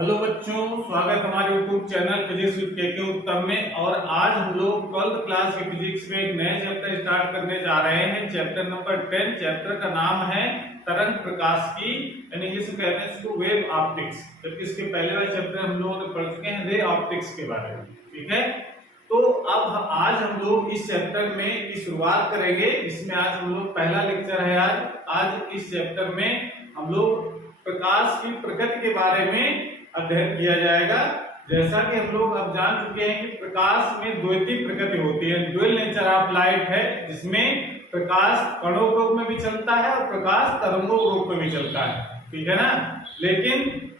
Hello बच्चों, स्वागत हमारे YouTube चैनल फिजिक्स विद के उत्तम में। और आज हम लोग 12th क्लास के फिजिक्स में एक नए चैप्टर स्टार्ट करने जा रहे हैं। Chapter number 10। चैप्टर का नाम है तरंग प्रकाश की, यानी जिसे कहते हैं इसको वेव ऑप्टिक्स। जबकि इसके पहले वाले चैप्टर हम लोगों ने पढ़ चुके हैं रे ऑप्टिक्स के बारे में। ठीक है, तो अब आज हम लोग इस चैप्टर में की शुरुआत करेंगे। इसमें आज हम लोग पहला लेक्चर है। आज इस चैप्टर में हम लोग प्रकाश की प्रकृति के बारे में अध्ययन किया जाएगा। जैसा कि हम लोग अब जान चुके हैं कि प्रकाश में द्वैतीय प्रकृति होती है, ड्यूअल नेचर ऑफ लाइट है, जिसमें प्रकाश कणों के रूप में भी चलता है और प्रकाश तरंगों के रूप में भी चलता है। ठीक है ना। लेकिन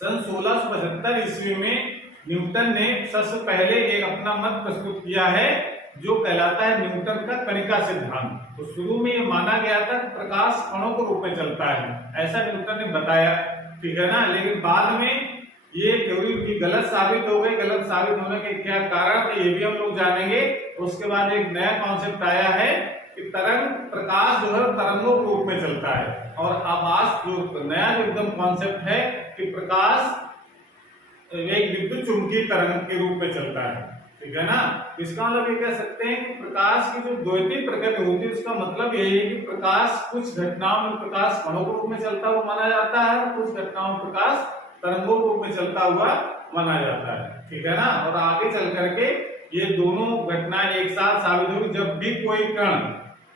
सन 1675 ईस्वी में न्यूटन ने सबसे पहले एक अपना मत प्रस्तुत किया है जो कहलाता है न्यूटन का कणिका सिद्धांत। तो शुरू में ये माना गया था प्रकाश कणों के रूप में चलता है, ऐसा न्यूटन ने बताया। ठीक है ना। लेकिन बाद में ये थ्योरी भी गलत साबित हो गई। गलत साबित होने के क्या कारण थे ये भी हम लोग जानेंगे। उसके बाद एक नया कॉन्सेप्ट आया है कि तरंग प्रकाश जो है तरंगों के रूप में चलता है। और आभास जो नया जो एकदम कॉन्सेप्ट है कि प्रकाश एक विद्युत चुंबकीय तरंग के रूप में चलता है। ठीक है ना। इसका मतलब ये कह सकते हैं कि प्रकाश की जो द्वैतीय प्रकृति होती है उसका मतलब यही है कि प्रकाश कुछ घटनाओं में प्रकाश कणों के रूप में चलता हुआ माना जाता है और कुछ घटनाओं में प्रकाश तरंगों के रूप में चलता हुआ माना जाता है। ठीक है ना। और आगे चल करके ये दोनों घटनाएं एक साथ साबित होगी। जब भी कोई कण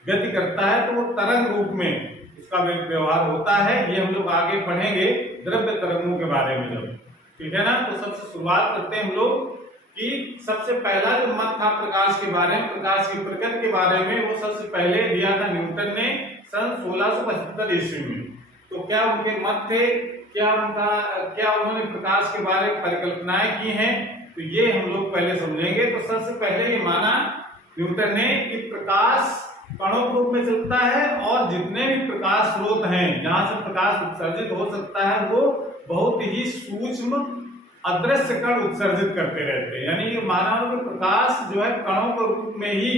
गति करता है तो वो तरंग रूप में उसका व्यवहार होता है। ये हम लोग आगे पढ़ेंगे द्रव्य तरंगों के बारे में जब। ठीक है ना। तो सबसे शुरुआत करते हैं हम लोग कि सबसे पहला जो मत था प्रकाश के बारे में, प्रकाश की प्रकृति के बारे में, वो सबसे पहले दिया था न्यूटन ने सन 1675 ईस्वी में। तो क्या उनके मत थे, क्या उन्होंने प्रकाश के बारे में परिकल्पनाएं की हैं, तो ये हम लोग पहले समझेंगे। तो सबसे पहले ये माना न्यूटन ने कि प्रकाश कणों के रूप में चलता है और जितने भी प्रकाश स्रोत हैं जहां से प्रकाश उत्सर्जित हो सकता है वो बहुत ही सूक्ष्म अदृश्य कण उत्सर्जित करते रहते हैं। यानी ये माना कि प्रकाश जो है कणों के रूप में ही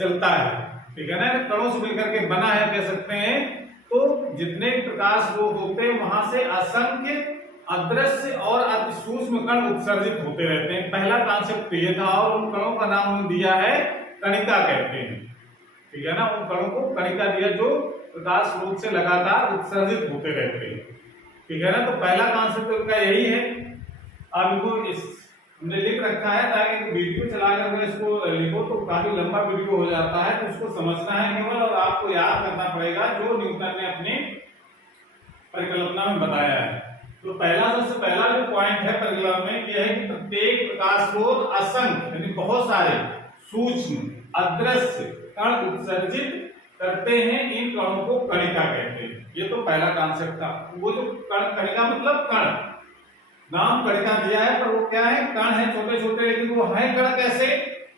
चलता है। ठीक है ना। कणों से मिलकर के बना है कह सकते हैं। तो जितने प्रकाश स्रोत होते हैं वहां से असंख्य अदृश्य और अति सूक्ष्म कण उत्सर्जित होते रहते हैं। पहला कॉन्सेप्ट ये था और उन कणों का नाम दिया है कणिका कहते हैं। ठीक है ना। उन कणों को कणिका दिया जो प्रकाश स्रोत से लगातार उत्सर्जित होते रहते हैं। ठीक है ना। तो पहला कॉन्सेप्ट उनका यही है। अब इनको हमने लिख रखा है ताकि वीडियो चलाकर इसको लिखो तो काफी लंबा वीडियो हो जाता है, तो उसको समझना है केवल और आपको याद करना पड़ेगा जो न्यूटन ने अपने परिकल्पना में बताया है। तो सबसे पहला जो पॉइंट है परिकल्पना में यह है कि प्रत्येक प्रकाश स्रोत असंख्य यानी बहुत सारे सूक्ष्म अदृश्य कण उत्सर्जित करते हैं। इन कणों को कणिका कहते हैं। ये तो पहला कॉन्सेप्ट था। वो जो कणिका मतलब कण, नाम कणिका दिया है पर वो क्या है, कण है छोटे छोटे। लेकिन वो है कण कैसे,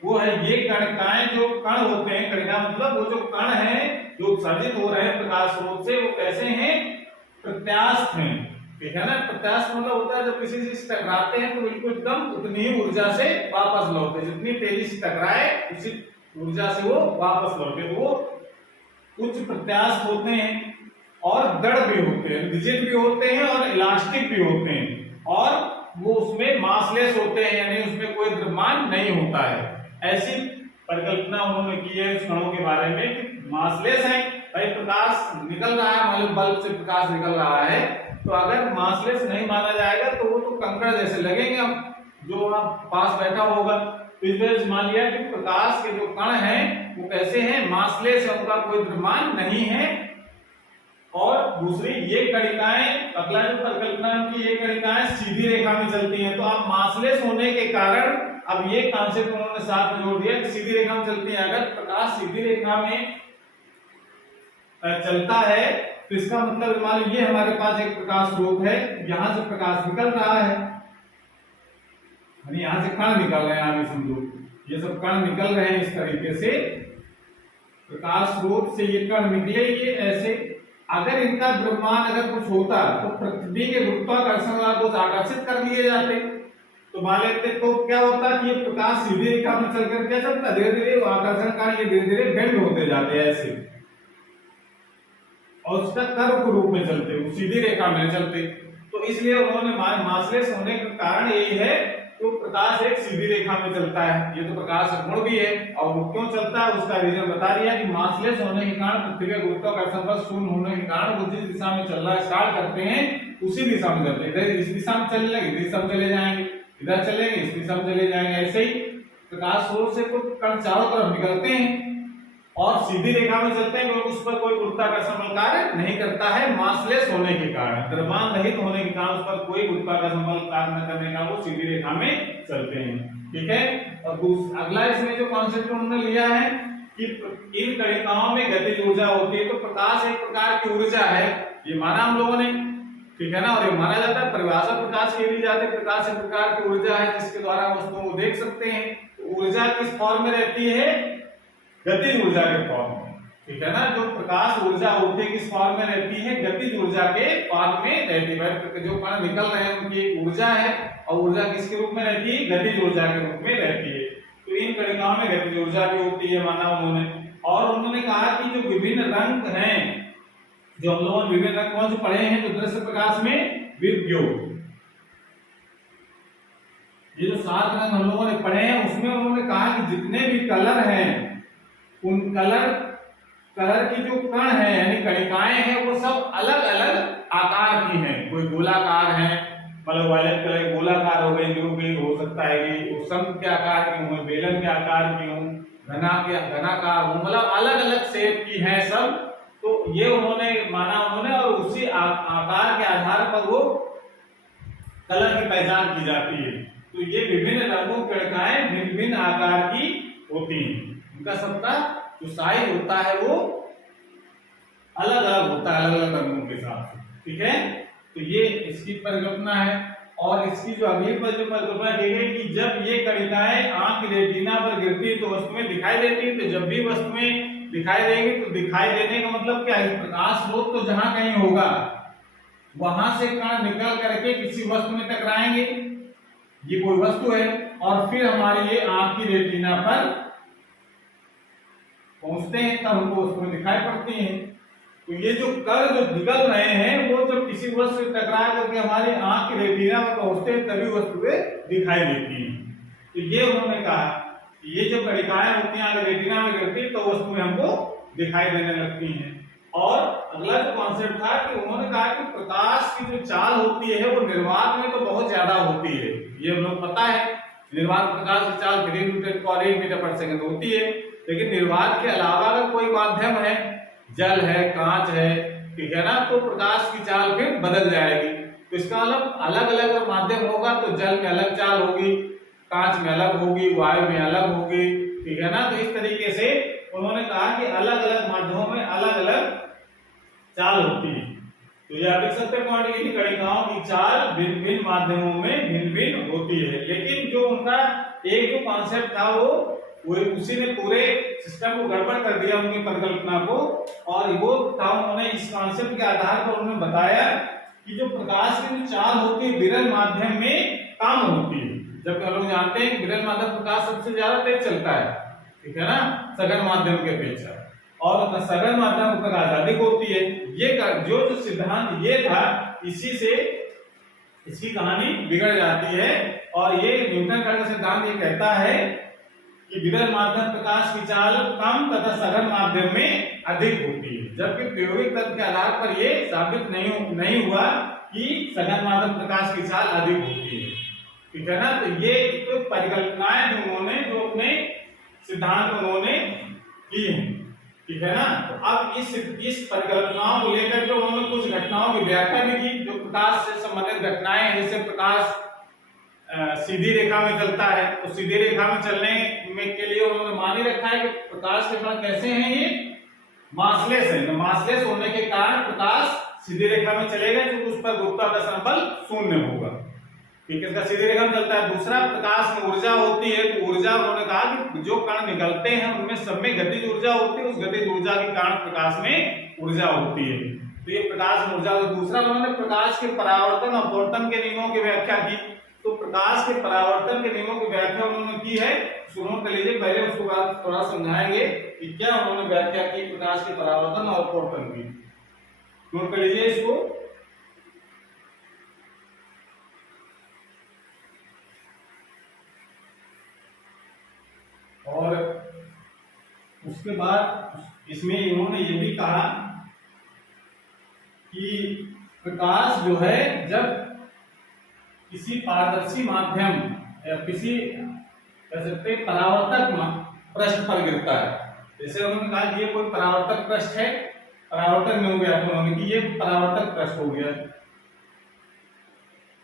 वो है ये कणिकाएं जो कण होते हैं। कणिका मतलब वो जो कण है जो उत्सर्जित हो रहे हैं प्रकाश स्रोत से वो कैसे हैं, प्रत्यास्थ हैं। ठीक है ना। प्रत्यास्थ मतलब होता है जब किसी से टकराते हैं तो बिल्कुल एकदम उतनी ही ऊर्जा से वापस लौटते, जितनी तेजी से टकराए उसी ऊर्जा से वो वापस लौटे। वो उच्च प्रत्यास्थ होते हैं और दृढ़ भी होते हैं, रिजिड भी होते हैं और इलास्टिक भी होते हैं। और वो उसमें मासलेस होते हैं, यानी उसमें कोई द्रव्यमान नहीं होता है। ऐसी परिकल्पना उन्होंने की है उस कणों के बारे में कि मासलेस है। भाई प्रकाश निकल रहा है, मतलब बल्ब से प्रकाश निकल रहा है, तो अगर मासलेस नहीं माना जाएगा तो वो तो कंकड़ जैसे लगेंगे। अब जो आप पास बैठा होगा तो इस वजह से मान लिया कि प्रकाश के जो कण हैं वो कैसे हैं, मासलेस है, उनका कोई द्रव्यमान नहीं है। और दूसरी ये कणिकाएं, अगला जो परिकल्पना की, ये कणिकाएं सीधी रेखा में चलती हैं। तो आप मासलेस होने के कारण अब ये कॉन्सेप्ट उन्होंने साथ में जोड़ दिया कि सीधी रेखा में चलती है। अगर प्रकाश सीधी रेखा में चलता है तो इसका मतलब मान लीजिए हमारे पास एक प्रकाश स्रोत है, यहां से प्रकाश निकल रहा है, यानी यहां से कण निकल रहे हैं। आप समझो ये सब कण निकल रहे हैं इस तरीके से, प्रकाश स्रोत से ये कण निकले ये ऐसे। अगर इनका द्रव्यमान अगर कुछ होता तो पृथ्वी के गुरुत्वाकर्षण वाला कुछ आकर्षित कर लिए जाते। तो मान लेते तो क्या होता कि ये प्रकाश सीधी रेखा में चलकर क्या चलता, धीरे धीरे आकर्षण का ये धीरे धीरे बेंड होते जाते ऐसे, और उसका कर्व के रूप में चलते, वो सीधी रेखा में चलते। तो इसलिए उन्होंने मासलेस होने का कारण यही है तो प्रकाश एक सीधी रेखा में चलता है। ये तो प्रकाश का गुण भी है और वो क्यों चलता है उसका रीजन बता दिया कि मासलेस होने के कारण पृथ्वी का गुरुत्वाकर्षण बल शून्य होने के कारण वो जिस दिशा में चलना स्टार्ट करते हैं उसी दिशा में चलते हैं। इधर इस दिशा में चलने इस दिशा में चले जाएंगे, इधर चलेंगे इस दिशा में चले जाएंगे। ऐसे ही प्रकाश स्रोत से तो कण चारों तरफ निकलते हैं और सीधी रेखा में चलते हैं क्योंकि उस पर कोई गुरुत्वाकर्षण बल कार्य नहीं करता है मासलेस होने के कारण, द्रव्यमान रहित होने के कारण उस पर कोई गुरुत्वाकर्षण बल कार्य न करने का वो सीधी रेखा में चलते हैं। ठीक है। और अगला इसमें जो कॉन्सेप्ट उन्होंने लिया है कि इन कणिकाओं में गतिज ऊर्जा होती है। तो प्रकाश एक प्रकार की ऊर्जा है, ये माना हम लोगों ने, ठीक है ना। और ये माना जाता है परिभाषा प्रकाश के लिए जाते प्रकाश एक प्रकार की ऊर्जा है जिसके द्वारा वस्तुओं को देख सकते हैं। तो ऊर्जा किस फॉर्म में रहती है? गतिज ऊर्जा के फॉर्म में, ठीक है ना। जो प्रकाश ऊर्जा होती है किस फॉर्म में रहती है? गतिज ऊर्जा के फॉर्म में रहती है। जो कण निकल रहे हैं उनकी एक ऊर्जा है और ऊर्जा किसके रूप में रहती है? गतिज ऊर्जा के रूप में रहती है। तो इन कणिकाओं में गतिज ऊर्जा भी होती है माना उन्होंने। और उन्होंने कहा कि जो विभिन्न रंग हैं, जो हम लोगों ने विभिन्न रंग कौन से पढ़े हैं तो दृश्य प्रकाश में विद्युत, ये जो 7 रंग हम लोगों ने पढ़े हैं उसमें उन्होंने कहा कि जितने भी कलर हैं उन कलर की जो कण है यानी कणिकाएं हैं वो सब अलग अलग आकार की हैं। कोई गोलाकार है, मतलब वायलेट कलर गोलाकार हो गई, जो भी हो सकता है कि वो शंख के आकार की हो, बेलन के आकार की हो, घनाकार हो, मतलब अलग अलग शेप की हैं सब। तो ये उन्होंने माना और उसी आकार के आधार पर वो कलर की पहचान की जाती है। तो ये विभिन्न रंगों की कणिकाएं भिन्न भिन्न आकार की होती हैं, उनका सबका जो साइज होता है वो अलग अलग होता है, अलग अलग रंगों के साथ, ठीक है। तो ये इसकी परिकल्पना है। और इसकी जो अगली परिकल्पना की गई कि जब ये कणिकाएं आंख की रेटिना पर गिरती है तो वस्तुएं दिखाई देती है। तो जब भी वस्तुएं दिखाई देंगी तो दिखाई देने का मतलब क्या है? प्रकाश स्रोत तो जहां कहीं होगा वहां से कण निकल करके किसी वस्तु में टकराएंगे, ये कोई वस्तु है, और फिर हमारी ये आंख की रेटिना पर पहुंचते हैं तब हमको वस्तुएं दिखाई पड़ती हैं। तो ये जो कण जो निकल रहे हैं वो जब किसी वस्तु से टकरा करके हमारी आंख की रेटिना पर पहुंचते हैं तभी वस्तुएं दिखाई देती हैं। तो ये उन्होंने कहा ये जो कणिकाएं होती हैं रेटिना में गिरती है तो वस्तुएं हमको दिखाई देने लगती हैं। और अगला जो कॉन्सेप्ट था कि उन्होंने कहा कि प्रकाश की जो चाल होती है वो निर्वात में तो बहुत ज्यादा होती है, ये हम लोग पता है। निर्वात प्रकाश की चाल 3 मीटर पर सेकंड होती है, लेकिन निर्वात के अलावा अगर कोई माध्यम है, जल है, कांच है, ठीक है ना, तो प्रकाश की चाल फिर बदल जाएगी। तो इसका मतलब अलग अलग माध्यम होगा तो जल में अलग चाल होगी, कांच में अलग होगी, वायु में अलग होगी, ठीक है ना। तो इस तरीके से उन्होंने कहा कि अलग अलग माध्यमों में अलग अलग चाल होती है। तो ये आप देख सकते हैं कि कणिकाओं की चाल भिन्न भिन्न माध्यमों में भिन्न भिन्न होती है। लेकिन जो उनका एक जो कॉन्सेप्ट था वो उसी ने पूरे सिस्टम को गड़बड़ कर दिया, उनकी परिकल्पना को। और वो था उन्होंने इस कॉन्सेप्ट के आधार पर उन्होंने बताया कि जो प्रकाश की जो चाल होती है विरल माध्यम में कम होती है, जबकि हम लोग जानते हैं कि विरल माध्यम प्रकाश सबसे ज्यादा तेज चलता है, ठीक है ना, सघन माध्यम के अपेक्षा, और सघन माध्यम प्रकाश अधिक होती है। ये जो सिद्धांत ये था, इसी से इसकी कहानी बिगड़ जाती है। और ये न्यूटन का सिद्धांत ये कहता है कि विरल माध्यम प्रकाश की चाल कम तथा सघन माध्यम में अधिक होती है, जबकि प्रायोगिक तथ्य के आधार पर ये साबित नहीं हुआ कि सघन माध्यम प्रकाश की चाल अधिक होती है, ठीक है ना। तो ये तो परिकल्पनाएं जो उन्होंने जो अपने सिद्धांत उन्होंने की है, ठीक है ना। तो अब इस परिकल्पनाओं को लेकर के उन्होंने कुछ घटनाओं की व्याख्या भी की जो प्रकाश से संबंधित घटनाएं हैं। जैसे प्रकाश सीधी रेखा में चलता है, तो सीधी रेखा में चलने में के लिए उन्होंने मान ही रखा है कि प्रकाश के कण कैसे हैं, ये मासलेस है। तो मासलेस होने के कारण प्रकाश सीधी रेखा में चलेगा क्योंकि उस पर गुरुत्वाकर्षण बल शून्य होगा, ठीक है, इसका सीधी रेखा में चलता है। दूसरा, प्रकाश में ऊर्जा होती है। तो ऊर्जा उन्होंने कहा कि जो कण निकलते हैं उनमें सब में गतिज ऊर्जा होती है, उस गतिज ऊर्जा के कारण प्रकाश में ऊर्जा होती है। तो ये प्रकाश में ऊर्जा। दूसरा, उन्होंने प्रकाश के परावर्तन और अपवर्तन के नियमों की व्याख्या की। तो प्रकाश के परावर्तन के नियमों की व्याख्या उन्होंने की है, सुनो कर लीजिए, पहले उसके बाद थोड़ा समझाएंगे कि क्या उन्होंने व्याख्या की प्रकाश के परावर्तन और अपवर्तन की। नोट कर लीजिए इसको। उसके बाद इसमें इन्होंने ये भी कहा कि प्रकाश जो है जब किसी पारदर्शी माध्यम या किसी कह सकते परावर्तक पृष्ठ पर गिरता है, जैसे उन्होंने कहा कि ये कोई परावर्तक पृष्ठ है, परावर्तक में हो गया तो उन्होंने कि ये परावर्तक पृष्ठ हो गया।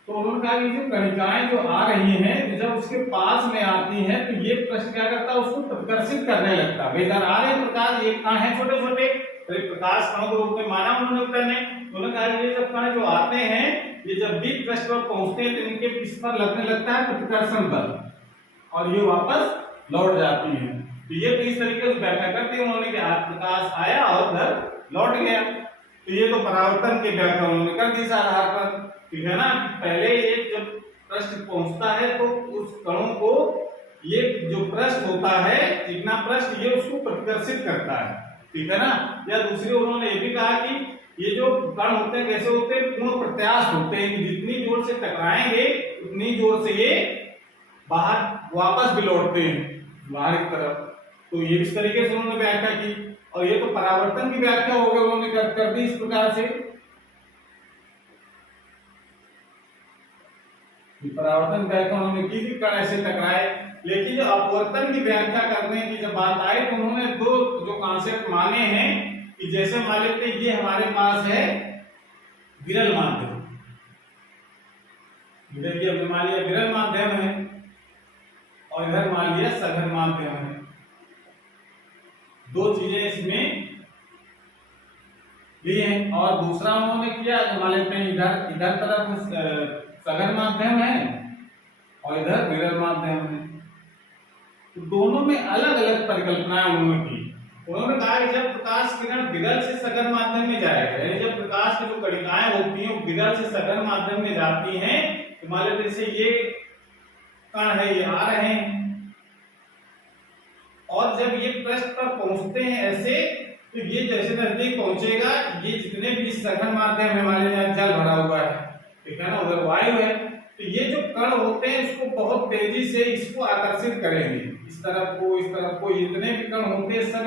तो उन्होंने कहा कि जो कणिकाएं जो आ रही हैं जब उसके पास में आती हैं तो ये पृष्ठ क्या करता है, उसको प्रतिकर्षित करने लगता है। इधर आ रहे प्रकाश, ये कण है छोटे छोटे, प्रकाश कणों के रूप में माना उन्होंने कहा ये जब कण जो आते हैं ये जब भी पृष्ठ पर पहुंचते हैं तो इनके इस पर लगने लगता है प्रतिकर्षण बल और ये वापस लौट जाती है। तो ये इस तरीके से व्याख्या करते हैं उन्होंने कि प्रकाश आया और उधर लौट गया। तो ये तो परावर्तन की व्याख्या उन्होंने कर दी इस आधार पर, ठीक है ना। पहले ये जब पृष्ठ पहुंचता है तो उस कणों को ये जो पृष्ठ होता है चिकना पृष्ठ ये उसको प्रतिकर्षित करता है, ठीक है ना। या दूसरी उन्होंने ये भी कहा कि ये जो कण होते हैं कैसे होते हैं, पूर्ण प्रत्यास्थ होते हैं कि जितनी जोर से टकराएंगे उतनी जोर से ये बाहर वापस भी लौटते हैं बाहर की तरफ। तो ये इस तरीके से उन्होंने व्याख्या की और ये तो परावर्तन की व्याख्या हो गई, उन्होंने कर दी इस प्रकार से। परावर्तन व्याख्या उन्होंने की कि कण ऐसे टकराए, लेकिन जो अपवर्तन की व्याख्या करने की जब बात आई तो उन्होंने दो जो कॉन्सेप्ट माने हैं कि जैसे मान लेते ये हमारे पास है विरल माध्यम, इधर ये हमने मान लिया विरल माध्यम है और इधर मान लिया सघन माध्यम है। दो चीजें इसमें ली हैं और दूसरा उन्होंने किया मान लेते हैं इधर तरफ सघन माध्यम है और इधर विरल माध्यम है। तो दोनों में अलग अलग परिकल्पनाएं उन्होंने की। उन्होंने कहा कि जब प्रकाश किरण विरल से सघन माध्यम में जाएगा, यानी जब प्रकाश की जो कणिकाएं होती हैं वो विरल से सघन माध्यम में जाती हैं तो मान लेते जैसे ये कण है ये आ रहे हैं और जब ये पृष्ठ पर पहुंचते हैं ऐसे तो ये जैसे नजदीक पहुंचेगा ये जितने भी सघन माध्यम है हमारे यहाँ जल भरा हुआ है, ठीक है ना, उधर वायु है, तो ये जो कण होते हैं इसको बहुत तेजी से इसको आकर्षित करेंगे इस तरफ को जितने भी कण होते हैं सब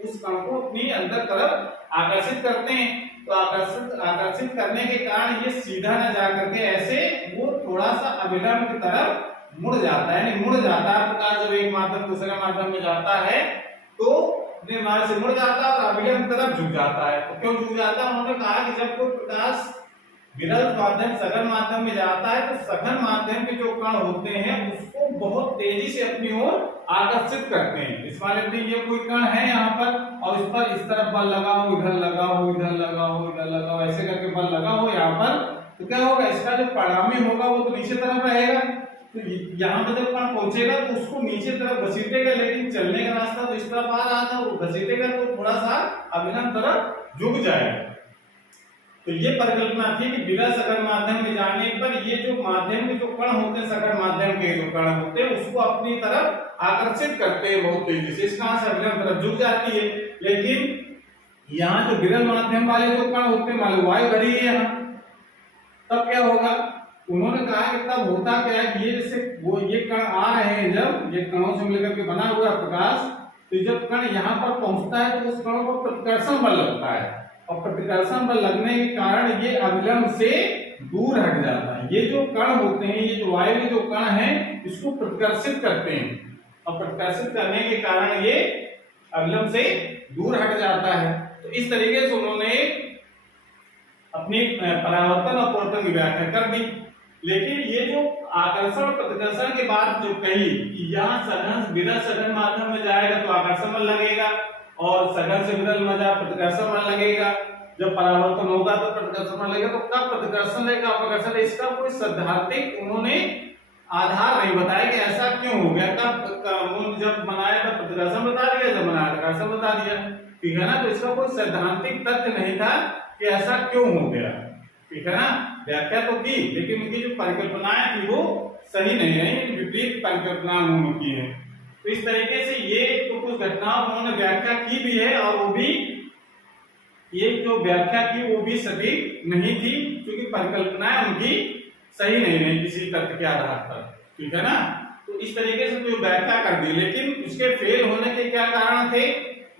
उस कण को अपनी अंदर तरफ आकर्षित करते हैं। तो आकर्षित करने के कारण ये सीधा न जा करके ऐसे वो थोड़ा सा अविलंब की तरफ मुड़ जाता है, यानी मुड़ जाता है प्रकाश जब एक माध्यम दूसरे माध्यम में जाता है तो अपने मार्ग से मुड़ जाता है और अविलंब तरफ झुक जाता है। तो क्यों झुक जाता है, उन्होंने कहा कि जब कोई प्रकाश विरल माध्यम सघन माध्यम में जाता है तो सघन माध्यम के जो कण होते हैं उसको बहुत तेजी से अपनी ओर आकर्षित करते हैं। इस मान लेते ये कोई कण है यहाँ पर और इस पर इस तरफ बल लगाओ, इधर लगाओ, इधर लगाओ, इधर लगाओ, ऐसे करके बल लगाओ यहाँ पर, तो क्या होगा इसका जो परिणामी होगा वो तो नीचे तरफ रहेगा। तो यहाँ पर जब कण पहुंचेगा तो उसको नीचे तरफ घसीटेगा, लेकिन चलने का रास्ता तो इस तरफ आ रहा था, वो घसीटेगा तो थोड़ा सा अभिलंब तरफ झुक जाएगा। तो ये परिकल्पना थी कि विरल सघन माध्यम में जाने पर ये जो माध्यम के जो कण होते हैं सघन माध्यम के जो कण होते हैं उसको अपनी तरफ आकर्षित करते हैं बहुत तेजी से, इसका से अभिलंब तरफ झुक जाती है। लेकिन यहाँ जो विरल माध्यम वाले जो कण होते हैं मान लो वायु भरी है यहाँ, तब क्या होगा, उन्होंने कहा कि तब होता क्या है कि ये जैसे वो ये कण आ रहे हैं जब ये कणों से मिलकर के बना हुआ प्रकाश, तो जब कण यहाँ पर पहुंचता है तो उस कणों पर प्रतिकर्षण बल लगता है और प्रतिकर्षण बल लगने के कारण ये अविलंब से दूर हट जाता है। ये जो कण होते हैं ये जो वायु के जो कण हैं इसको प्रतिकर्षित करते हैं और प्रतिकर्षित करने के कारण ये अविलंब से दूर हट जाता है। तो इस तरीके से उन्होंने अपनी परावर्तन और अपवर्तन की व्याख्या कर दी। लेकिन ये जो आकर्षण प्रतिकर्षण के बाद जो कही कि यहाँ सघन विरल सघन माध्यम में जाएगा तो आकर्षण बल लगेगा और सघन से विरल में जा प्रतिकर्षण बल लगेगा, जब परावर्तन होगा तो प्रतिकर्षण बल लगेगा। तो कब प्रतिकर्षण है कब अपकर्षण है इसका कोई सैद्धांतिक उन्होंने आधार नहीं बताया कि ऐसा क्यों हो गया, कब जब बनाया तब प्रतिकर्षण बता दिया, जब बनाया आकर्षण बता दिया, ठीक है ना। तो इसका कोई सैद्धांतिक तथ्य नहीं था कि ऐसा क्यों हो गया, ठीक है ना। व्याख्या तो की लेकिन उनकी जो परिकल्पनाएं थी वो सही नहीं है, विपरीत परिकल्पना उन्होंने की है। तो इस तरीके से ये तो कुछ घटनाओं उन्होंने व्याख्या की भी है और वो भी ये जो व्याख्या की वो भी सटीक नहीं थी क्योंकि परिकल्पनाएं उनकी सही नहीं रही किसी तथ्य के आधार पर, ठीक है ना। तो इस तरीके से तो व्याख्या कर दी, लेकिन उसके फेल होने के क्या कारण थे,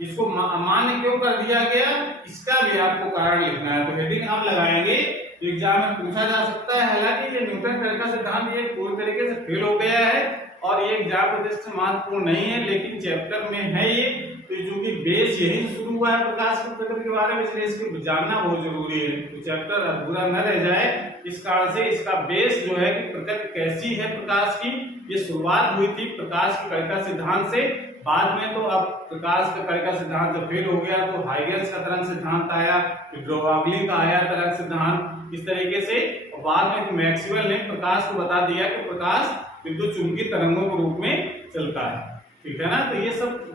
इसको अमान्य क्यों कर दिया गया, इसका भी आपको कारण लिखना है। तो हेडिंग आप लगाएंगे तो एग्जाम में पूछा जा सकता है। हालांकि ये न्यूटन का सिद्धांत ये पूरी तरीके से फेल हो गया है और ये एग्जाम के दृष्टि से महत्वपूर्ण नहीं है, लेकिन चैप्टर में है ये। तो जो कि बेस यही शुरू हुआ है प्रकाश की प्रकृति के बारे में, इसलिए इसको जानना बहुत जरूरी है, तो चैप्टर अधूरा न रह जाए। इस कारण से इसका बेस जो है कि प्रकृति कैसी है प्रकाश की, ये शुरुआत हुई थी प्रकाश की कणिका सिद्धांत से। बाद में तो अब प्रकाश का कणिका सिद्धांत जब फेल हो गया तो हाइगेंस का तरंग सिद्धांत आया, फिर ब्रोगली का आया तरंग सिद्धांत, इस तरीके से। और बाद में मैक्सवेल ने प्रकाश को बता दिया कि प्रकाश विद्युत चुंबकीय तरंगों के रूप में चलता है, ठीक है ना। तो ये सब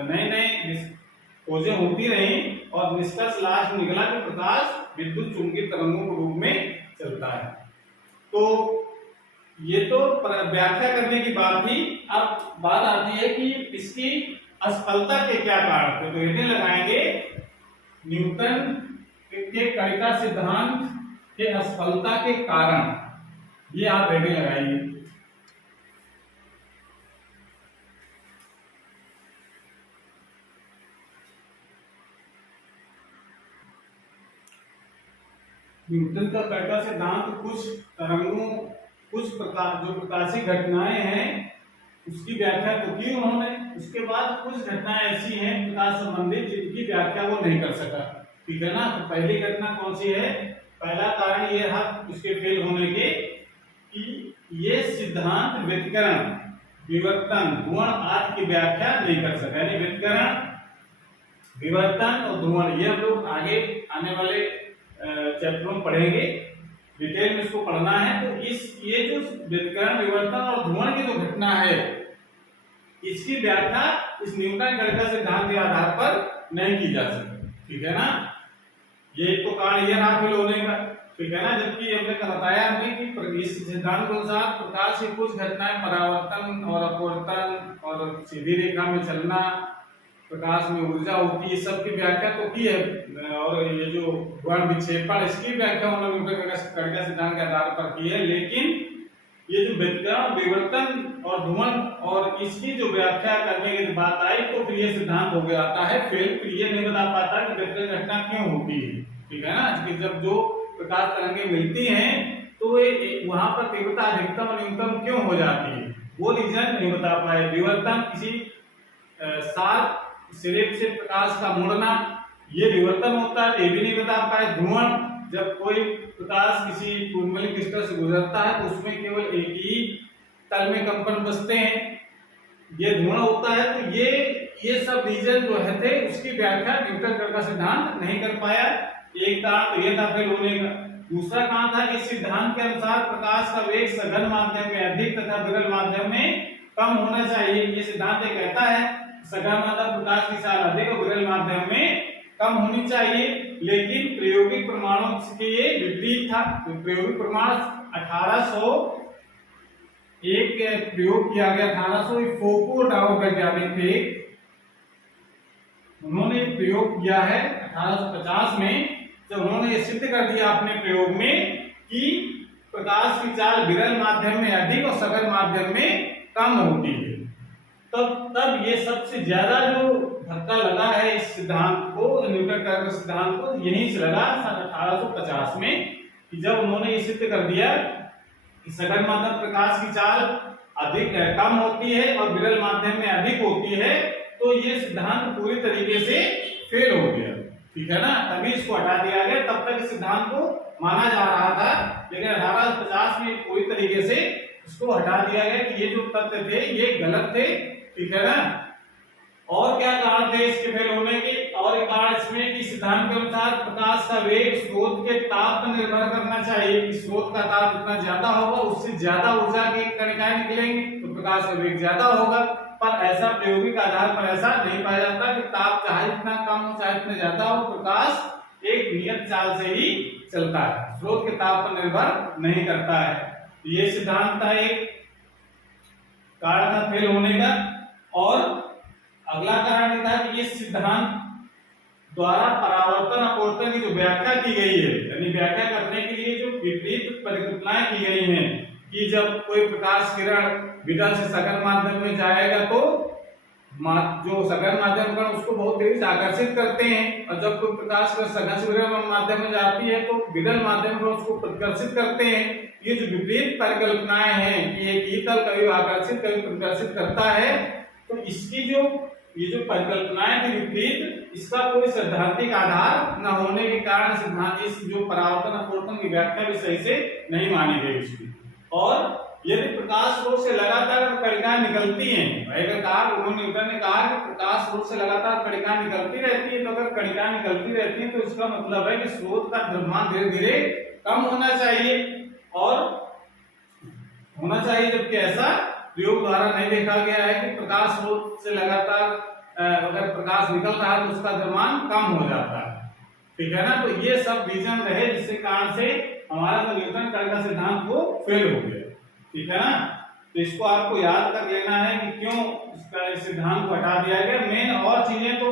नए नए खोजें होती रही और निष्कर्ष लास्ट में निकला कि प्रकाश विद्युत चुंबकीय तरंगों के रूप में चलता है। तो ये तो व्याख्या करने की बात थी। अब बात आती है कि इसकी असफलता के क्या कारण थे। तो हेडिंग लगाएंगे न्यूटन के कणिका सिद्धांत के असफलता के कारण, ये आप हेडिंग लगाइए। न्यूटन का कणिका सिद्धांत कुछ तरंगों, कुछ प्रकार जो प्रकाशीय घटनाएं हैं उसकी व्याख्या तो की उन्होंने, उसके बाद कुछ घटनाएं ऐसी हैं प्रकाश संबंधित जिनकी व्याख्या वो नहीं कर सका, ठीक है ना। तो पहली घटना कौन सी है, पहला कारण ये था उसके फेल होने के कि ये सिद्धांत व्यतिकरण, विवर्तन, ध्रुवण आदि की व्याख्या नहीं कर सका। यानी व्यतिकरण, विवर्तन और ध्रुवण, ये हम लोग आगे आने वाले चैप्टर में पढ़ेंगे, डिटेल में इसको पढ़ना है। तो ये जो व्यतिकरण, विवर्तन और ध्रुवण की जो घटना है इसकी व्याख्या इस न्यूटन कणिका सिद्धांत के आधार पर नहीं की जा सकती, ठीक है ना। ये तो कारण ये रहा फेल होने का, ठीक है ना। जबकि हमने बताया कि इस सिद्धांत के अनुसार प्रकाश की कुछ घटनाएं परावर्तन और अपवर्तन और सीधी रेखा में चलना, प्रकाश में ऊर्जा होती है, सब की व्याख्या तो की है। और ये जो वर्ण विक्षेपण, इसकी व्याख्या उन्होंने न्यूटन कणिका सिद्धांत के आधार पर की है। लेकिन ये जो व्यतिकरण, विवर्तन और ध्रुवण और इसकी जो व्याख्या करने की बात आई तो फिर ये सिद्धांत हो गया आता है फेल। फिर ये नहीं बता पाता कि व्यतिकरण घटना क्यों होती है, ठीक है ना। कि जब जो प्रकाश तरंगें मिलती हैं तो वहां पर तीव्रता अधिकतम और न्यूनतम क्यों हो जाती है, वो रीजन नहीं बता पाए। विवर्तन, किसी शार्प सिरे से प्रकाश का मुड़ना, ये विवर्तन होता है, ये भी नहीं बता पाए। ध्रुवण, जब कोई प्रकाश किसी कुंडली क्रिस्टल से गुजरता है तो उसमें केवल एक ही तल में कंपन बसते हैं, ये ध्रुवण होता है। तो ये सब रीजन जो है थे उसकी व्याख्या न्यूटन कणिका सिद्धांत नहीं कर पाया। एक कारण तो ये था फेल होने का। दूसरा कारण था कि सिद्धांत के अनुसार प्रकाश का वेग सघन माध्यम में अधिक तथा विरल माध्यम में कम होना चाहिए। ये सिद्धांत ये कहता है सघन माध्यम प्रकाश की चाल अधिक और विरल माध्यम में कम होनी चाहिए, लेकिन प्रायोगिक प्रमाणों से ये विपरीत था। तो प्रायोगिक प्रमाण 1801 प्रयोग किया गया, 1800 फोको डाउ वैज्ञानिक थे, उन्होंने प्रयोग किया है 1850 में। जब उन्होंने ये सिद्ध कर दिया अपने प्रयोग में कि प्रकाश की चाल विरल माध्यम में अधिक और सघन माध्यम में कम होती है, तब ये सबसे ज्यादा जो धक्का लगा है इस सिद्धांत को, न्यूटन का सिद्धांत को, यहीं से लगा 1850 में, कि जब उन्होंने ये सिद्ध कर दिया कि सघन माध्यम प्रकाश की चाल अधिक कम होती है और विरल माध्यम में अधिक होती है, तो ये सिद्धांत पूरी तरीके से फेल हो गया, ठीक है ना। तभी इसको हटा दिया गया। तब तक इस सिद्धांत को माना जा रहा था, लेकिन 1850 में पूरी तरीके से इसको हटा दिया गया कि ये जो तथ्य थे ये गलत थे, ठीक है ना। और क्या कारण थे इसके फेल होने के, और एक कारण इसमें कि सिद्धांत के अनुसार प्रकाश का वेग स्रोत के ताप पर निर्भर करना चाहिए, कि स्रोत का ताप जितना ज्यादा होगा उससे ज्यादा ऊर्जा के कणिकाएं निकलेंगी, तो प्रकाश का वेग ज्यादा होगा। पर ऐसा प्रायोगिक आधार पर ऐसा नहीं पाया जाता कि ताप चाहे जितना कम हो चाहे जितना ज्यादा हो, प्रकाश एक नियत चाल से ही चलता है, स्रोत के ताप पर निर्भर नहीं करता है। ये सिद्धांत था, एक कारण था फेल होने का। और अगला कारण ये था कि ये सिद्धांत द्वारा परावर्तन अपवर्तन की जो व्याख्या की गई है, यानी व्याख्या करने के लिए जो विपरीत परिकल्पनाएं की गई हैं कि जब कोई प्रकाश किरण विरल से सघन माध्यम में जाएगा तो जो सघन माध्यम कण उसको बहुत तेजी से आकर्षित करते हैं, और जब कोई प्रकाश कण सघन से विरल माध्यम में जाती है तो विरल माध्यम कण उसको प्रतिकर्षित करते हैं। ये जो विपरीत परिकल्पनाएं हैं कि एक ही तल कभी आकर्षित कभी प्रतिकर्षित करता है, तो इसकी जो ये जो परिकल्पनाएं थी विपरीत, इसका कोई सैद्धांतिक आधार न होने के कारण सिद्धांत इस जो परावर्तन अपवर्तन की व्याख्या भी सही से नहीं मानी गई उसकी। और यदि प्रकाश स्रोत से लगातार कणिकाएं निकलती हैं, न्यूटन ने कहा कि प्रकाश स्रोत से लगातार कणिकाएं निकलती रहती है, तो अगर कणिकाएं निकलती रहती हैं तो इसका मतलब है कि स्रोत का द्रव्यमान धीरे धीरे कम होना चाहिए जबकि ऐसा प्रयोग द्वारा नहीं देखा गया है कि प्रकाश स्रोत से लगातार अगर प्रकाश निकल रहा है तो उसका द्रव्यमान कम हो जाता है। ठीक है ना, तो ये सब रीजन रहे जिसके कारण से हमारा जो न्यूटन कण का सिद्धांत वो फेल हो गया। ठीक है ना, तो इसको आपको याद कर लेना है कि क्यों इसका सिद्धांत को हटा दिया गया। मेन और चीजें तो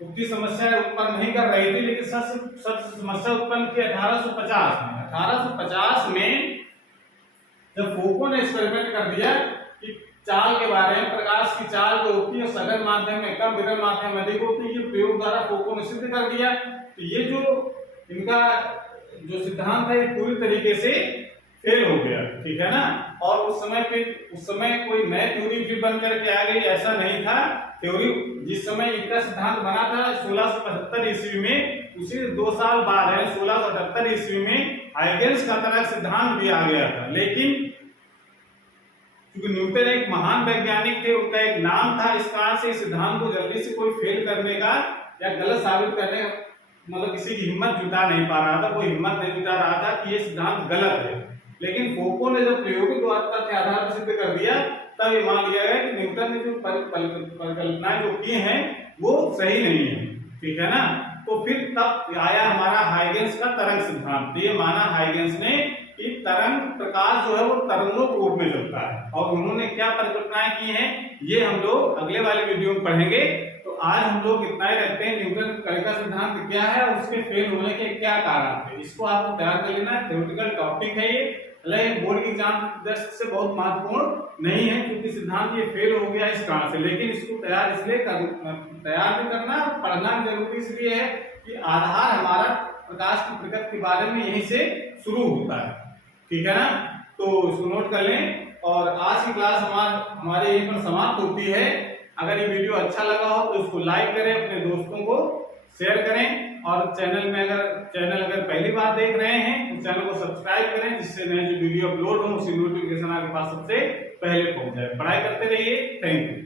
उतनी समस्या उत्पन्न नहीं कर रही थी, लेकिन सच समस्या उत्पन्न की 1850 में। 1850 में जब फोको ने एक्सपेरिमेंट कर दिया कि चाल के बारे में, प्रकाश की चाल जो होती है सघन माध्यम में कम, विरल माध्यम में अधिक होती है, ये प्रयोग द्वारा फोको ने सिद्ध कर दिया। तो ये जो इनका जो सिद्धांत है पूरी तरीके से फेल हो गया। ठीक है ना, और उस समय कोई नई थ्योरी भी बन करके आ गई, ऐसा नहीं था। थ्योरी जिस समय इनका सिद्धांत बना था 1675 ईस्वी में, उसी 2 साल बाद है 1678 ईस्वी में हाइगेंस का तरंग सिद्धांत भी आ गया था। लेकिन क्योंकि न्यूटन एक महान वैज्ञानिक थे, उनका एक नाम था, इस कारण से इस सिद्धांत को जल्दी से कोई फेल करने का या गलत साबित करने मतलब किसी की हिम्मत जुटा नहीं पा रहा था, कोई हिम्मत नहीं जुटा रहा था कि ये सिद्धांत गलत है। लेकिन फोको ने जब प्रयोगिक तथ्य के आधार पर सिद्ध कर दिया, तब ये मान लिया गया कि न्यूटन ने जो परिकल्पनाएं जो की हैं वो सही नहीं है। ठीक है ना, तो फिर तब आया हमारा हाइगेंस का तरंग सिद्धांत। ये माना हाइगेंस ने कि तरंग प्रकाश जो है वो तरंगों के रूप में चलता है, और उन्होंने क्या परिकल्पनाएं की हैं ये हम लोग अगले वाले वीडियो में पढ़ेंगे। तो आज हम लोग इतना ही रखते हैं, न्यूटन कण का सिद्धांत क्या है और उसके फेल होने के क्या कारण थे, इसको आपको तैयार कर लेना है। थ्योरेटिकल टॉपिक है ये, बोर्ड की एग्जाम दृष्टि से बहुत महत्वपूर्ण नहीं है, क्योंकि सिद्धांत ये फेल हो गया इस कारण से। लेकिन इसको तैयार इसलिए तैयार भी करना, पढ़ना भी जरूरी इसलिए है कि आधार हमारा प्रकाश की प्रकृति के बारे में यहीं से शुरू होता है। ठीक है ना, तो इसको नोट कर लें। और आज की क्लास हमारे यहीं पर समाप्त होती है। अगर ये वीडियो अच्छा लगा हो तो इसको लाइक करें, अपने दोस्तों को शेयर करें, और चैनल अगर पहली बार देख रहे हैं तो चैनल को सब्सक्राइब करें, जिससे नए जो वीडियो अपलोड हो उसकी नोटिफिकेशन आपके पास सबसे पहले पहुंच जाए। पढ़ाई करते रहिए। Thank you.